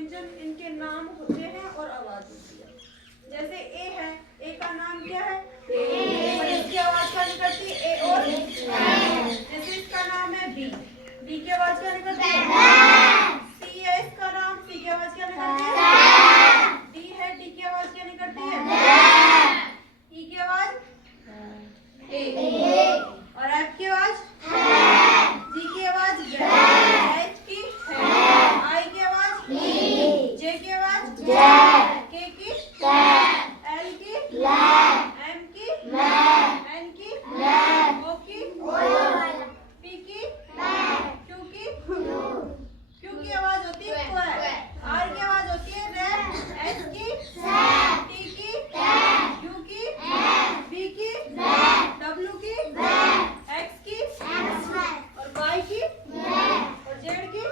व्यंजन इनके नाम होते हैं और आवाज होती है। जैसे ए है, ए का नाम क्या है? और इसकी आवाज क्या निकलती है? ए और जैसे इसका नाम है बी, बी की आवाज क्या निकलती है? सी है इसका नाम, सी की आवाज क्या निकलती है? डी है, डी की आवाज क्या निकलती है? ई की आवाज ए, और एफ की आवाज जी की आवाज एच की आई की आवाज जे की आवाज के की एल की एम की एन की ओ की पी की क्यू की आवाज होती है आर की आवाज होती है रे, एस की टी की यू की बी की डब्ल्यू की एक्स की और वाई की और जेड की।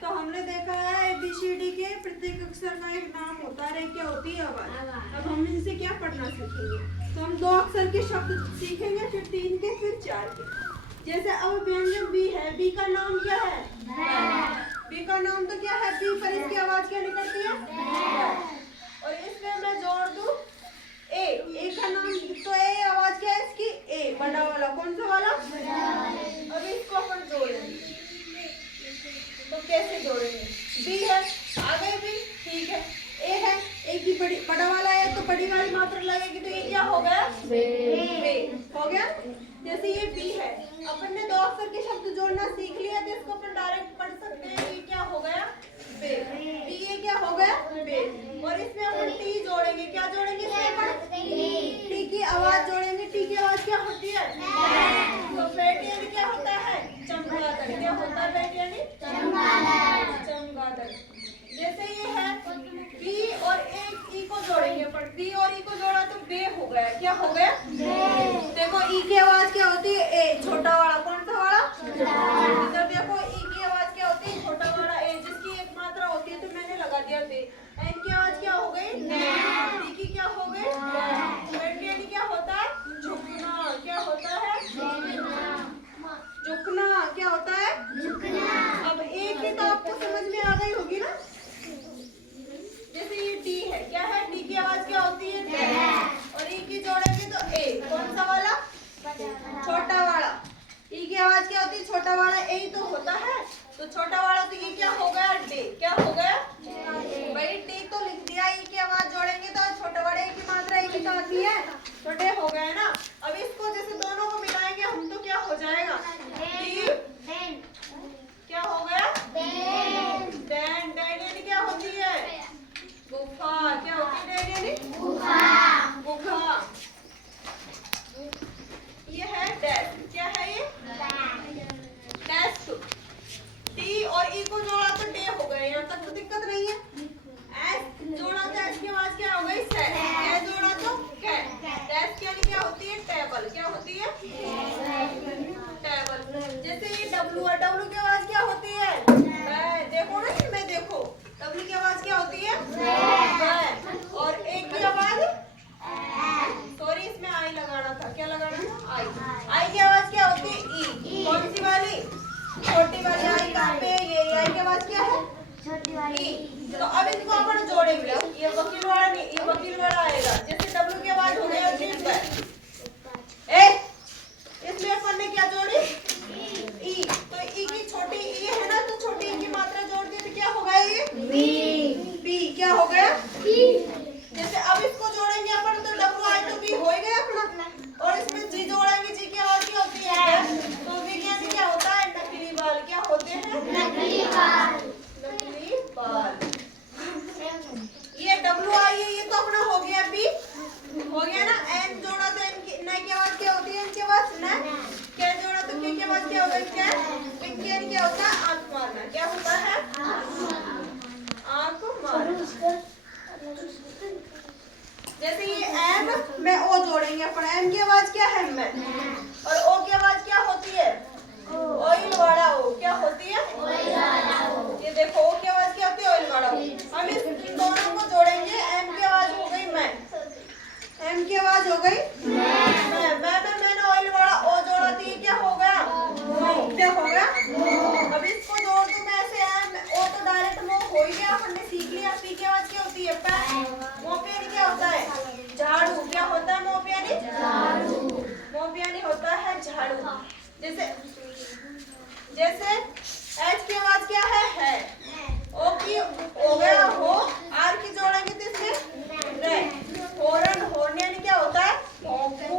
तो हमने देखा है ABCD के प्रत्येक अक्षर का एक नाम होता है, क्या होती है आवाज। अब हम इनसे क्या पढ़ना सीखेंगे? तो हम 2 अक्षर के शब्द सीखेंगे, फिर 3 के, फिर 4 के। जैसे अब व्यंजन बी है, बी का नाम क्या है? बी का नाम तो क्या है? बी, पर इसकी आवाज क्या निकलती है? और इसमें मैं जोड़ दूं ए, ए का नाम तो ए आवाज क्या है इसकी? ए, बड़ा वाला। कौन सा वाला? अब इसको अपन जोड़ेंगे, तो कैसे जोड़ेंगे? बी है, आ गए बी, ठीक है। ए है, ए की बड़ा वाला है तो बड़ी वाली मात्रा लगेगी, तो ये क्या हो गया? बे हो गया। जैसे ये बी है, अपन ने 2 अक्षर के शब्द जोड़ना सीख लिया, तो इसको अपन डायरेक्ट पढ़ सकते हैं। ये क्या हो गया? बे। बी, ये क्या हो गया? बे। और इसमें अपन टी जोड़ेंगे, क्या जोड़ेंगे? टी की आवाज जोड़ेंगे। टी की आवाज क्या होती है? तो बेटियानी क्या होता है? चमगादड़। क्या होता है बेटियानी? चमगादड़। जैसे ये है बी और एक ई को जोड़ेंगे, पर बी और ई को जोड़ा तो बे हो गया। क्या हो गया? देखो ई की आवाज क्या होती है? ए, छोटा वाला। कौन सा वाला? इधर देखो, ई की आवाज क्या होती है? छोटा वाला ए, जिसकी एक मात्रा होती है, तो मैंने लगा दिया बे। एन की आवाज क्या हो गई? डी की क्या हो गई? बेटियानी क्या होता है? झुकना। क्या होता है? झुकना। क्या होता है? अब एक ही तो आपको समझ में आ गई होगी ना। जैसे ये डी है, क्या है? डी की आवाज क्या होती है? और ई की जोड़ेंगे तो ए। कौन सा वाला? छोटा वाला। ई की आवाज क्या होती है? छोटा वाला। ए तो होता है, तो छोटा वाला, तो ये क्या हो गया? डे। क्या हो गया? भाई डी तो लिख दिया। ई की आवाज जोड़ेंगे तो छोटे बड़े की मात्रा एक ही तो आती है, तो डे हो गया ना। अब इसको जैसे दोनों को मिलाएंगे हम, तो क्या हो जाएगा? क्या हो गया? डैन। डैन क्या होती है? गुफा। क्या होती है डैन? गुफा। ये है डेस्क। क्या है ये? डेस्क। डी और ई को जोड़ा तो डे हो गए, यहाँ तक तो दिक्कत नहीं है। एस जोड़ा तो एस की आवाज क्या हो गई? सेट। क्या जोड़ा तो कैट। डेस्क यानी क्या होती है? टेबल। क्या होती है? टेबल। जैसे ये डब्लू है, डब्लू की आवाज क्या होती है? देखो ना इनमें, देखो डब्लू की आवाज क्या होती है? और एक की आवाज, सॉरी इसमें आई लगाना था। क्या लगाना था? आई। आई की आवाज क्या होती है? ई। कौन सी वाली? छोटी वाली आई। कहाँ पे? ये आई की आवाज क्या है? ई। तो अब इसको अपन जोड़ेंगे। ये वकील वाला नहीं, ये वकील वाला आएगा। जैसे डब्ल्यू की आवाज हो गया इसमें अपन ने क्या जोड़ी? ई। तो ई की छोटी ई है ना, तो छोटी ई की मात्रा जोड़ दी तो क्या हो गया? ये बी। क्या हो गया? जैसे अब इसको जोड़ेंगे अपन, तो डब्ल्यू आई तो बी हो ही गया अपना। और इसमें जी जोड़ेंगे, जी की आवाज क्या होती है? तो विज्ञान क्या होता है? नकली बाल। क्या होते हैं? नकली बाल। ये डब्ल्यू आई है, ये तो अपना हो गया बी, हो गया ना। एन जोड़ा तो एन की न की आवाज क्या होती है? एन की आवाज न। क्या जोड़ा तो के की आवाज क्या हो गई? क्या? विज्ञान क्या होता है? हमने सीख लिया। पी की आवाज क्या होती है? पै। मोप यानी क्या होता है? झाड़ू। क्या होता है मोप यानी? झाड़ू। मोप यानी होता है झाड़ू। जैसे जैसे एच की आवाज क्या है? ओ की हो गया हो, आर की जोड़ेंगे तो इसमें रे। हॉर्न, हॉर्न यानी क्या होता है? भोंपू।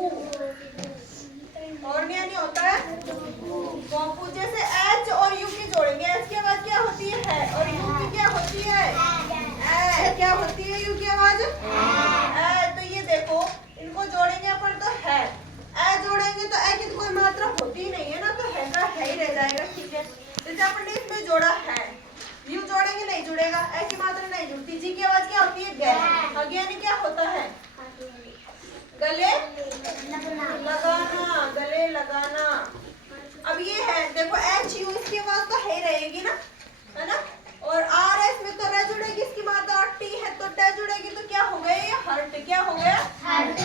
हॉर्न यानी होता है भोंपू। जैसे एच और यू की जोड़ेंगे, एच की आवाज क्या होती है और यू की क्या होती है? ए। क्या होती है यू की आवाज? ए। तो ये देखो, इनको जोड़ेंगे अपन तो है, ए जोड़ेंगे तो ए की तो कोई मात्रा होती ही नहीं है ना, तो है का है ही रह जाएगा। ठीक है, जैसे अपन ने इसमें जोड़ा है, यू जोड़ेंगे नहीं जुड़ेगा, ए की मात्रा नहीं जुड़ती। जी की आवाज क्या होती है? गे। हग यानी क्या होता है? गले लगाना, गले लगाना। अब ये है देखो, एच यू इसकी आवाज तो है रहेगी ना, है ना। और आर एस में तो र जुड़ेगी इसकी मात्रा, टी है तो ट जुड़ेगी, तो क्या हो गया ये? हर्ट। क्या हो गया? हर्ट।